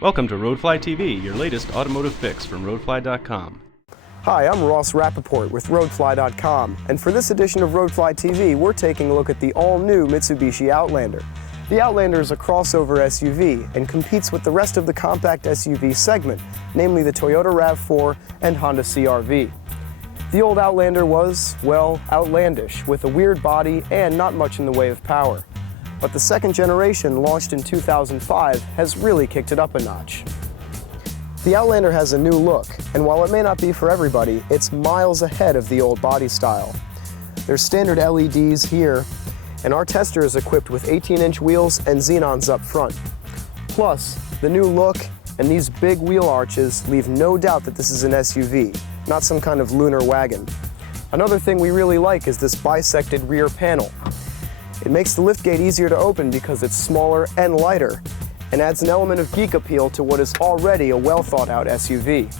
Welcome to Roadfly TV, your latest automotive fix from Roadfly.com. Hi, I'm Ross Rappaport with Roadfly.com, and for this edition of Roadfly TV, we're taking a look at the all-new Mitsubishi Outlander. The Outlander is a crossover SUV and competes with the rest of the compact SUV segment, namely the Toyota RAV4 and Honda CR-V. The old Outlander was, well, outlandish, with a weird body and not much in the way of power. But the second generation, launched in 2005, has really kicked it up a notch. The Outlander has a new look, and while it may not be for everybody, it's miles ahead of the old body style. There's standard LEDs here, and our tester is equipped with 18-inch wheels and xenons up front. Plus, the new look and these big wheel arches leave no doubt that this is an SUV, not some kind of lunar wagon. Another thing we really like is this bisected rear panel. It makes the liftgate easier to open because it's smaller and lighter, and adds an element of geek appeal to what is already a well-thought-out SUV.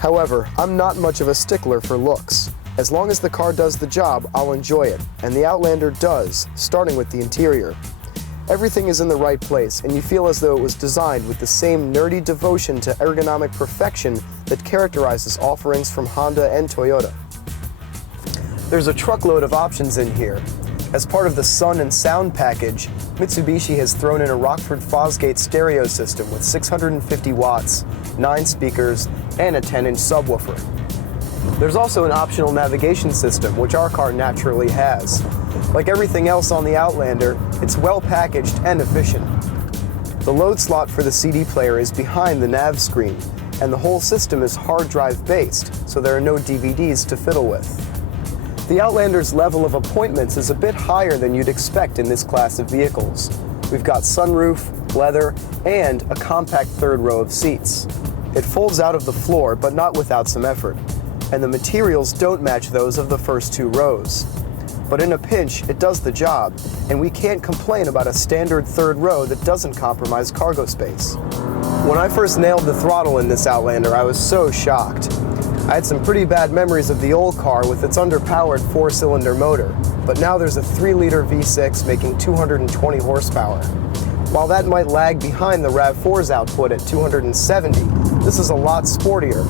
However, I'm not much of a stickler for looks. As long as the car does the job, I'll enjoy it, and the Outlander does, starting with the interior. Everything is in the right place, and you feel as though it was designed with the same nerdy devotion to ergonomic perfection that characterizes offerings from Honda and Toyota. There's a truckload of options in here. As part of the Sun and Sound package, Mitsubishi has thrown in a Rockford Fosgate stereo system with 650 watts, 9 speakers, and a 10-inch subwoofer. There's also an optional navigation system, which our car naturally has. Like everything else on the Outlander, it's well packaged and efficient. The load slot for the CD player is behind the nav screen, and the whole system is hard drive based, so there are no DVDs to fiddle with. The Outlander's level of appointments is a bit higher than you'd expect in this class of vehicles. We've got sunroof, leather, and a compact third row of seats. It folds out of the floor, but not without some effort, and the materials don't match those of the first two rows. But in a pinch, it does the job, and we can't complain about a standard third row that doesn't compromise cargo space. When I first nailed the throttle in this Outlander, I was so shocked. I had some pretty bad memories of the old car with its underpowered 4-cylinder motor, but now there's a 3-liter V6 making 220 horsepower. While that might lag behind the RAV4's output at 270, this is a lot sportier.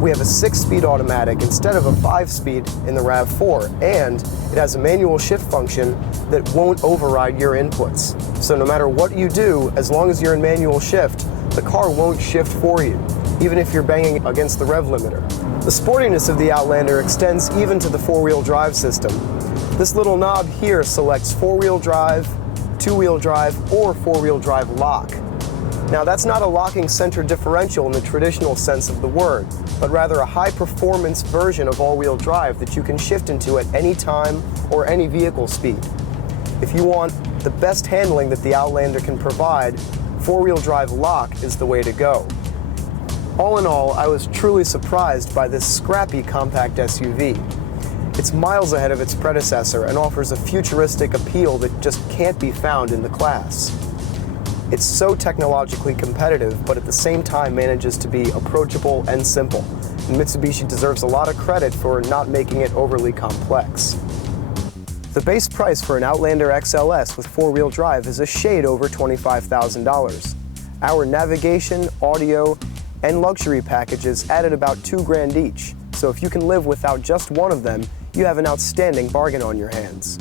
We have a 6-speed automatic instead of a 5-speed in the RAV4, and it has a manual shift function that won't override your inputs. So no matter what you do, as long as you're in manual shift, the car won't shift for you, even if you're banging against the rev limiter. The sportiness of the Outlander extends even to the 4-wheel drive system. This little knob here selects 4-wheel drive, 2-wheel drive, or 4-wheel drive lock. Now that's not a locking center differential in the traditional sense of the word, but rather a high-performance version of all-wheel drive that you can shift into at any time or any vehicle speed. If you want the best handling that the Outlander can provide, 4-wheel drive lock is the way to go. All in all, I was truly surprised by this scrappy compact SUV. It's miles ahead of its predecessor and offers a futuristic appeal that just can't be found in the class. It's so technologically competitive, but at the same time manages to be approachable and simple, and Mitsubishi deserves a lot of credit for not making it overly complex. The base price for an Outlander XLS with 4-wheel drive is a shade over $25,000. Our navigation, audio, and luxury packages added about $2,000 each, so if you can live without just one of them, you have an outstanding bargain on your hands.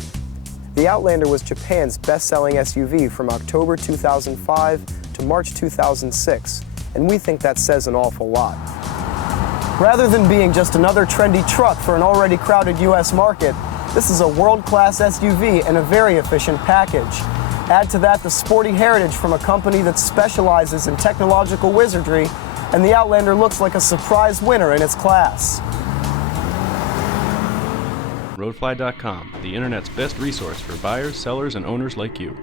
The Outlander was Japan's best-selling SUV from October 2005 to March 2006, and we think that says an awful lot. Rather than being just another trendy truck for an already crowded US market, this is a world-class SUV and a very efficient package. Add to that the sporty heritage from a company that specializes in technological wizardry, and the Outlander looks like a surprise winner in its class. Roadfly.com, the internet's best resource for buyers, sellers, and owners like you.